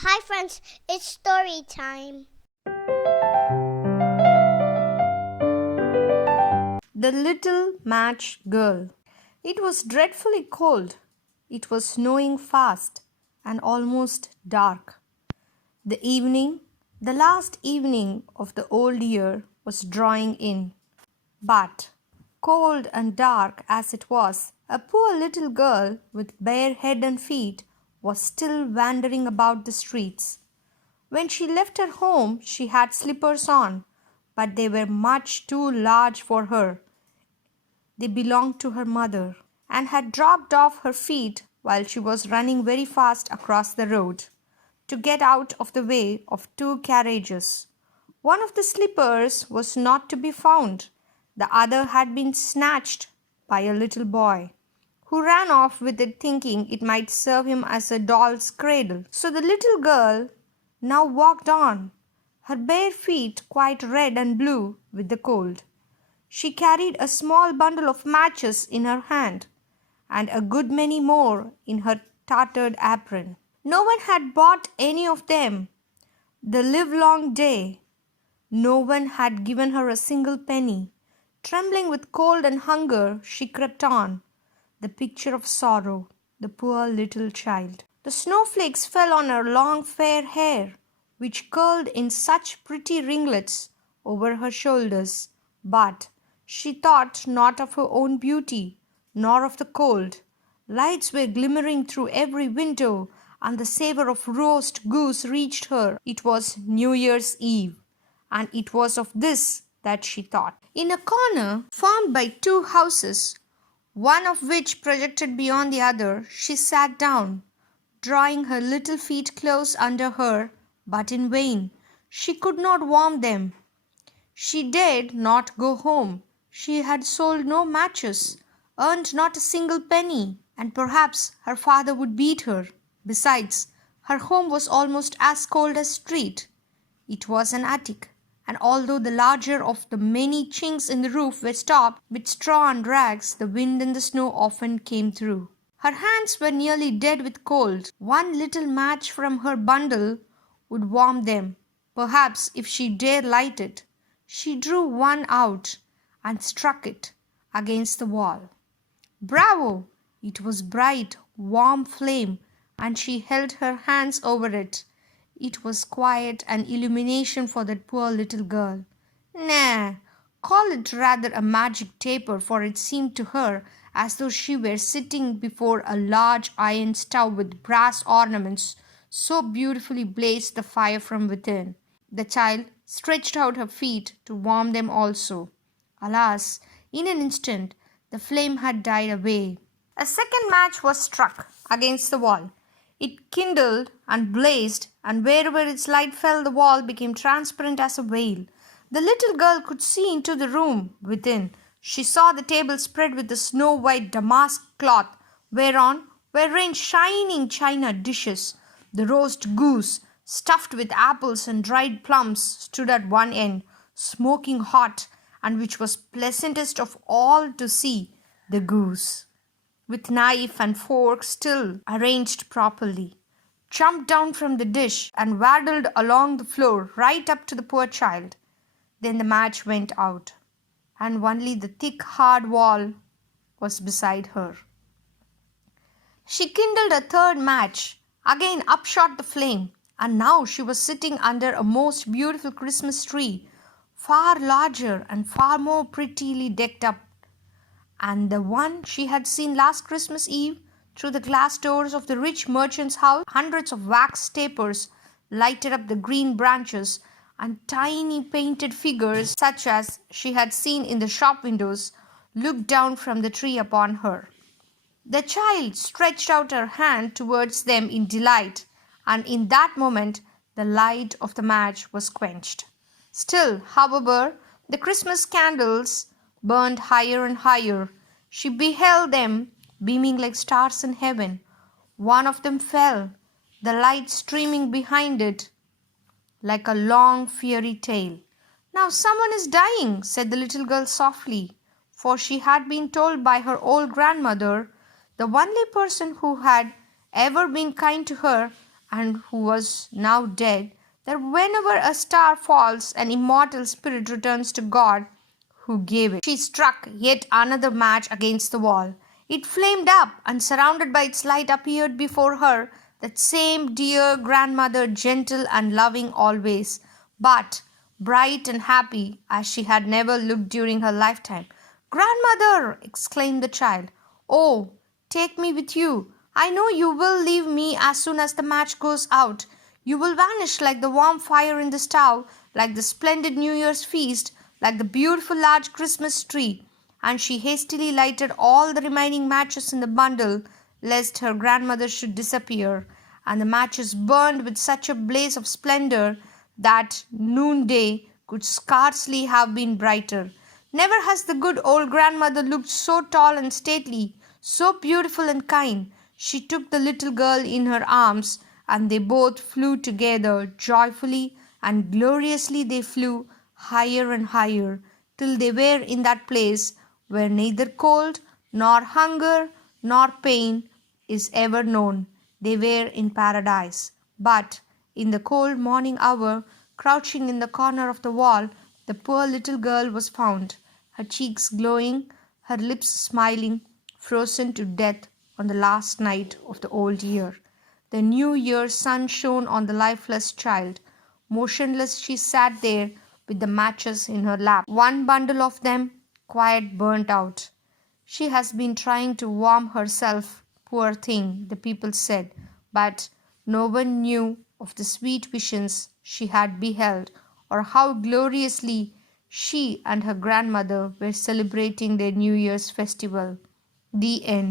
Hi friends, it's story time. The Little Match Girl. It was dreadfully cold. It was snowing fast and almost dark. The last evening of the old year, was drawing in. But, cold and dark as it was, a poor little girl with bare head and feet was still wandering about the streets. When she left her home, she had slippers on, but they were much too large for her. They belonged to her mother, and had dropped off her feet while she was running very fast across the road to get out of the way of two carriages. One of the slippers was not to be found. The other had been snatched by a little boy, who ran off with it thinking it might serve him as a doll's cradle. So the little girl now walked on, her bare feet quite red and blue with the cold. She carried a small bundle of matches in her hand, and a good many more in her tattered apron. No one had bought any of them the livelong day. No one had given her a single penny. Trembling with cold and hunger, she crept on, the picture of sorrow, the poor little child. The snowflakes fell on her long fair hair, which curled in such pretty ringlets over her shoulders, but she thought not of her own beauty, nor of the cold. Lights were glimmering through every window, and the savour of roast goose reached her. It was New Year's Eve, and it was of this that she thought. In a corner formed by two houses, one of which projected beyond the other, she sat down, drawing her little feet close under her, but in vain. She could not warm them. She dared not go home. She had sold no matches, earned not a single penny, and perhaps her father would beat her. Besides, her home was almost as cold as street. It was an attic, and although the larger of the many chinks in the roof were stopped with straw and rags, the wind and the snow often came through. Her hands were nearly dead with cold. One little match from her bundle would warm them, perhaps, if she dared light it. She drew one out and struck it against the wall. Bravo! It was bright, warm flame, and she held her hands over it. It was quite an illumination for that poor little girl. Nay, call it rather a magic taper, for it seemed to her as though she were sitting before a large iron stove with brass ornaments, so beautifully blazed the fire from within. The child stretched out her feet to warm them also. Alas, in an instant the flame had died away. A second match was struck against the wall. It kindled and blazed, and wherever its light fell, the wall became transparent as a veil. The little girl could see into the room within. She saw the table spread with a snow-white damask cloth, whereon were ranged shining china dishes. The roast goose, stuffed with apples and dried plums, stood at one end, smoking hot, and which was pleasantest of all to see, the goose, with knife and fork still arranged properly, jumped down from the dish and waddled along the floor right up to the poor child. Then the match went out, and only the thick hard wall was beside her. She kindled a third match. Again up shot the flame, and now she was sitting under a most beautiful Christmas tree, far larger and far more prettily decked up and the one she had seen last Christmas Eve. Through the glass doors of the rich merchant's house, hundreds of wax tapers lighted up the green branches, and tiny painted figures, such as she had seen in the shop windows, looked down from the tree upon her. The child stretched out her hand towards them in delight, and in that moment the light of the match was quenched. Still, however, the Christmas candles burned higher and higher. She beheld them beaming like stars in heaven. One of them fell, the light streaming behind it like a long fairy tale. Now someone is dying, said the little girl softly, for she had been told by her old grandmother, the only person who had ever been kind to her, and who was now dead, that whenever a star falls, an immortal spirit returns to God who gave it. She struck yet another match against the wall. It flamed up, and surrounded by its light appeared before her that same dear grandmother, gentle and loving always, but bright and happy as she had never looked during her lifetime. "Grandmother!" exclaimed the child. "Oh, take me with you. I know you will leave me as soon as the match goes out. You will vanish like the warm fire in the stove, like the splendid New Year's feast, like the beautiful large Christmas tree." And she hastily lighted all the remaining matches in the bundle, lest her grandmother should disappear. And the matches burned with such a blaze of splendor that noonday could scarcely have been brighter. Never has the good old grandmother looked so tall and stately, so beautiful and kind. She took the little girl in her arms, and they both flew together joyfully, and gloriously they flew higher and higher, till they were in that place where neither cold, nor hunger, nor pain is ever known. They were in paradise. But in the cold morning hour, crouching in the corner of the wall, the poor little girl was found, her cheeks glowing, her lips smiling, frozen to death on the last night of the old year. The New Year's sun shone on the lifeless child. Motionless she sat there with the matches in her lap, one bundle of them quite burnt out. "She has been trying to warm herself, poor thing," the people said, but no one knew of the sweet visions she had beheld, or how gloriously she and her grandmother were celebrating their New Year's festival. The end.